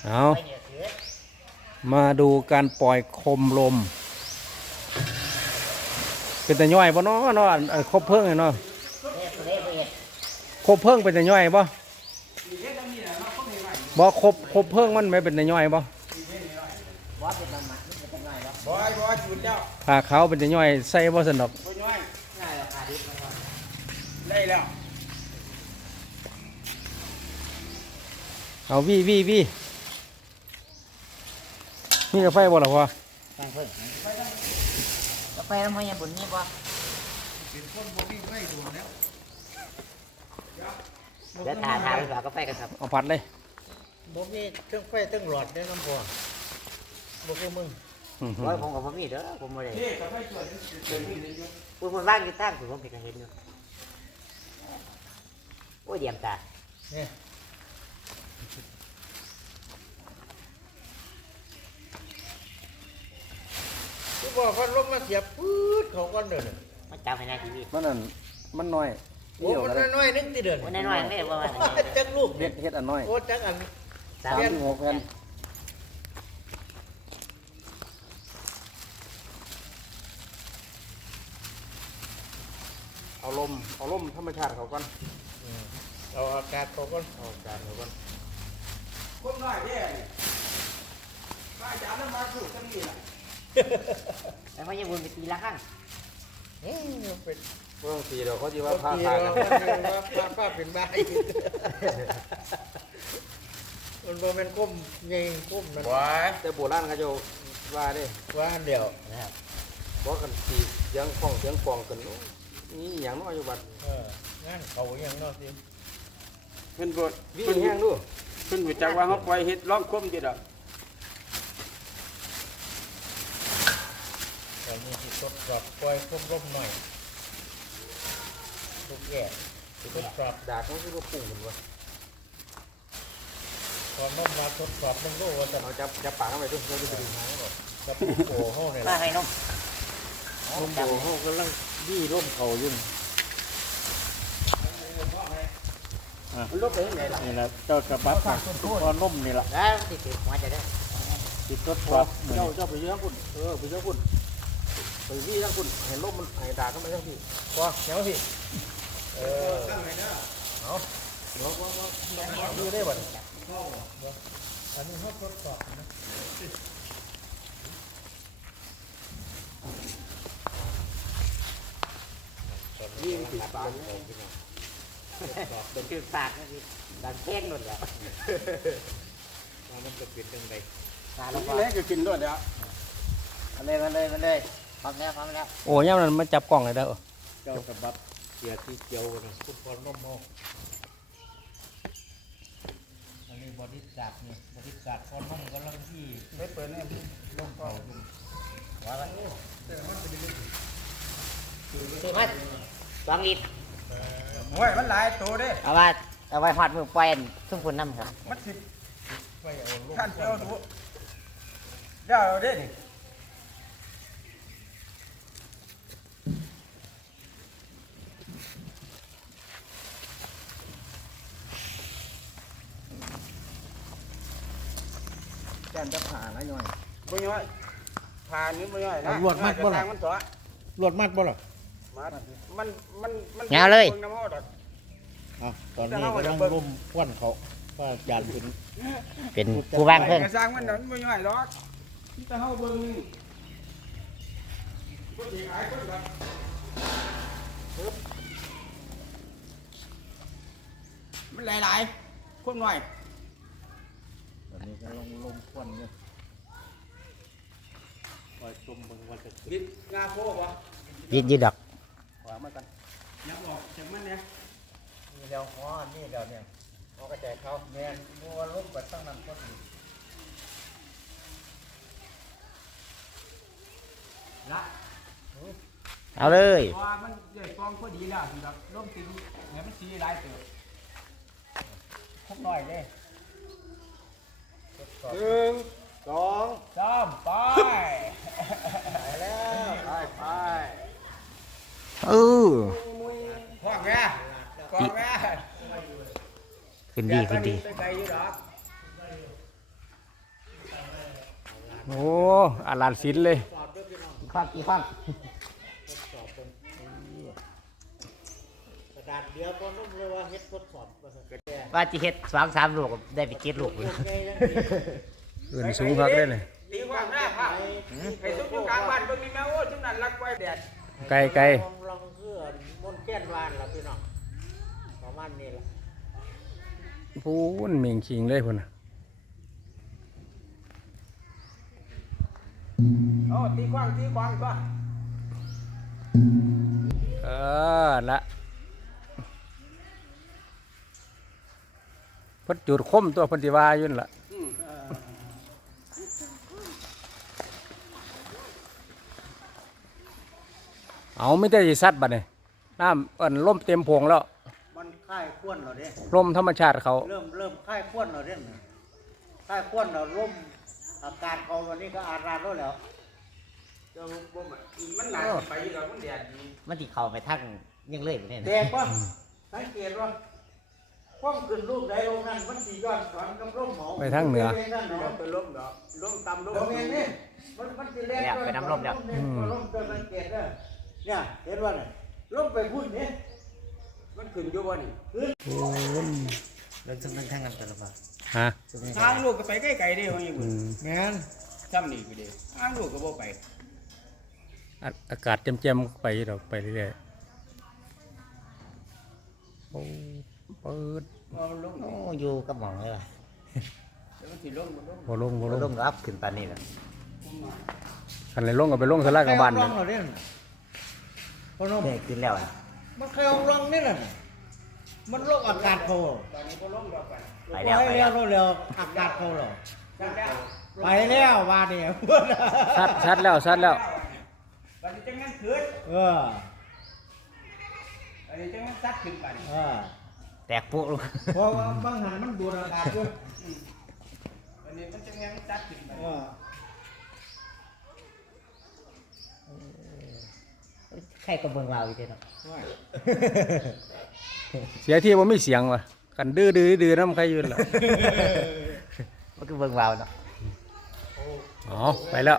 เอามาดูการปล่อยคมลม เป็นแต่ย่อยบ่เนาะเนาะอันอันครบเพิ่งเลยเนาะครบเพิ่งเป็นแต่ย่อยบ่บ่ครบครบเพิ่งมันไม่เป็นแต่ย่อยบ่บอยบอยจุดแล้วผ่าขาวเป็นแต่ย่อยใส่บ่สนดอกได้แล้วเอาวี่วี่วี่ นี่กาแฟบ่ล่ะพ่อตั้งเพิ่งกาแฟน้ำมันยังบุญนี่ป่ะเป็นคนบ่มีไฟดวงแล้วเดี๋ยวทาทาไปฝากกาแฟกันครับเอาผัดเลยบ่มีเครื่องไฟเครื่องหลอดได้น้ำพอบ่คือมึงอื้อหือร้อยผมกับผมนี่เด้อผมไม่ได้นี่กาแฟส่วนเป็นนี่เลยอยู่ผมคนว่างอยู่ตั้งผมเห็นเห็นอยู่โอ้ยเยี่ยมตานี่ ที่บอกเขาลมมาเสียบปื๊ดเขาก้อนเดินมันจำให้ในทีวีมันนั่นมันน้อยโอ้เดี่ยวมันกันเลยน้อยๆนึงที่เดินวันน้อยๆไม่ได้ว่าว่าจักลูกเฮ็ดเฮ็ดอันน้อยโอ้จักอันสามสามสิบหกแผ่นเอาลมเอาลมธรรมชาติเขาก่อนเอาอากาศเขาก้อนเอาจานเขาก่อนคนน้อยเด้ป้าจ๋าน้ำมาสูบจังนี่ล่ะ แต่มันยังบุญไปตีละครั้งอืมเป็นเรื่องสีเดี๋ยวเขาจะว่าว่าพาพาพาพากักันนว่าพาพาเป็นบ้าอีกมันบ่แม่นก้มใหญ่ก้มนั่นว้ายแต่โบราณเขาจะว่าเด้ว่าอันเดียวนะครับบอกกันสีเสียงฟองเสียงฟองกันโอ้นี่อหย่างน้อยอยู่บัดเอองานเขาอย่างเนาะสิเพิ่นบ่วิ่เพิ่นงแห้งดูเพิ่นรู้จักว่าเฮาปล่อยเฮ็ดร้องคมอยู่ดอก แต่นี่สิทดสอบปล่อยก้มร่มหน่อยทุกแก่ทดสอบดาดเขาคือว่าปุ่งกันวะพอน้มมาทดสอบมึงรู้ว่าจะเอาจับจับปากเข้าไปดูเราจะไปดึงหางก่อนกับโอ้โหเนี่ยมาให้นมร่มโบเขากำลังยี่ร่มเขาอยู่มันลบไปทางไหนล่ะนี่ล่ะเจ้ากับบัดน่ะพอนุ่มนี่ล่ะแล้วติดติดหัวจะได้สิทดสอบมื้อเจ้านี้เจ้าไปเยอะคุณเออไปเยอะคุณ ไปวี่ทั้งคุณเห็นลมมันไอ้ด่าดเข้าไปทั้งที่พอเดี๋ยวสิเออเอาเดี๋ยวว่าว่าดูได้บ่อันนี้เขาทดสอบนะวิ่งติดปากเป็นคือปากนะพี่ดันเพ่งหมดแล้วมันจะเป็นยังไงตาอัแล้นวนี้ก็ก็กินด้วยเด้อมาเลยมาเลยมาเลย พร้อมแล้วพร้อมแล้วโอ้ยามนั้นมาจับกล่องเลยเด้อเจ้ากับบับเกียรติเกียวนะทุกคนน้มโมอันนี้บริษัทนี่บริษัทคนน้มกำลังที่ได้เปิดแน่ลงเข้าว่ากันซื้อมาสองลิตรโอ้ยมันหลายตัวเด้เอาว่าเอาไว้หอดมือปล่อยทุ่งคุณน้ำครับมันสิไม่เอาลูกท่านเจ้าดูเจ้าเอาเด้นี่ แก้มจะผ่าอะไรหน่อยบ่ย่อยผ่านนี่บ่ย่อยนะรวดมัดบ่ล่ะมันตัวรถมัดบ่หรอมัดมันมันมันยาวเลย บิ่งน้ำเฮาดอกอะตอนนี้กำลังร่มควันเขาว่าจานเป็นเป็นผู้ว่างเพิ่งกระสร้างมันน่ะมันบ่ย่อยหรอกที่แต่เฮาเบิ่งนี่บ่สิอายคนดอกปึ๊บมันหลายๆคนหน่อย ตอนนี้กำลังลม ควันอยู่คอยชมเบิ่งว่าจะบิดงาโคบ่ยืดยืดดอกขวามากันยังออกจากมันเนี่ยมีแล้วอ๋อนี่เดี๋ยวเนี่ยเขากระจายเขาแมนมัวลบไปตั้งนั้นก็ดีละเอาเลยเพราะว่ามันใหญ่กองพอดีแล้วสำหรับร่มตีเนี่ยมันสีหลายเติบครบหน่อยเด้หนึ่งสอง สามไป ไปแล้ว ไปไป เออ พวกแม่กองแม่ ขึ้นดีขึ้นดีไปไกลอยู่ดอกโอ้อาลานศิลป์เลยสอบด้วยพี่น้องกี่ความกี่ความทดสอบเป็นกระดาษเดียวก็นุ่มเลยว่าเฮ็ดทดสอบว่าซั่นกระแดดว่าจิเฮ็ดสองสามลูกได้ไปเก็ดลูกลูเลยกใหญ่ยังดีเอื่นสูงพักได้เลยตีความหน้าผ้าไอ้ซุปอยู่กลางบ้านเบิ่งนี่แม่โอ้จุดนั้นรักไว้แดดไกลไกลลองลองคือมนต์แก้นวานล่ะพี่น้องประมาณนี้ล่ะ พูนเมียงคิงเลยพุ่นน่ะโอ้ตีความตีความก็เออละเพัดจุดคมตัวเพันธิวาอยุ่นนละเอาไม่ได้สิซัดบัดนี่น้ำเอินล่มเต็มพวงแล้วมัน ค่ายควนเราเด้ล่มธรรมชาติเขา เริ่มเริ่มค่ายควนเราเด้ค่ายควนเราล่มอากาศเขาวันนี้ก็อาราดแล้วแล้วเจ้าบ่มามันหนักไปอยู่แล้วมันแดดดีมันสิเข้าไปทั้งยังเลยบ่เนี่ยแดกว่าสังเกตว่าป้องขึ้นรูปใดลงนั้นมันสีย้อนสอนกับร่มเหมาไปทางเหนือ ไปทางเหนือไปล้มดอกล้มต่ำล้มเราเองนี่มันมันสิแล่นด้วยสอนร่มเนี่ยร่มเกิดสังเกตเด้อเนี่ยเห็นว่าเนี่ยร่มไปพุ่นนี่ มันขึ้นอยู่บ่นี่เดินทั้งทั้งนั้นกันหรือเปล่าฮะทางลูกก็ไปไกลๆเด้ว่าอย่างอืนี้มแม่นซ้ำนี่ก็เด้ทางลูกก็บ่ไปอะอากาศเจ็มๆไปเราไปเรื่อยๆโอ้เปิดเอาลงโอ้อยู่กับหมองเลยว่ะเดี๋ยวมันสิลงมันลงบ่ลงบ่ลลงงก็อัพขึ้นปานนี้แหละคันเลยลงก็ไปลงสลากกลางบ้านใครเลเอยร่องเราเด้อพนมเนี่ยขึ้นแล้วอะ มันใครเอาร่องนี่น่ะมันโรคอากาศเขาตอนนี้บ่ลงดอกกันไปแล้วไปไปแล้วแล้วแล้วอากาศเขาเหรอจังแล้วไปแล้วว่าเนี่ยชัดชัดแล้วชัดแล้วบัดนี้จังนั้นขึ้นเอออันนี้จังนั้นซัดขึ้นไปเออแตกปุ๊ลงเพราะว่าบางหันมันดูดอากาศด้วยอันนี้มันจังนั้นซัดขึ้นไป เออ ใครก็เบิ่งเราอยู่เด้เนาะเสียที่บ่มีเสียงว่ะกันดื้อดื้อดื้อน้ำใครอยืนล่ะมันก็เบิ่งเราเนาะ อ๋อ ไปแล้ว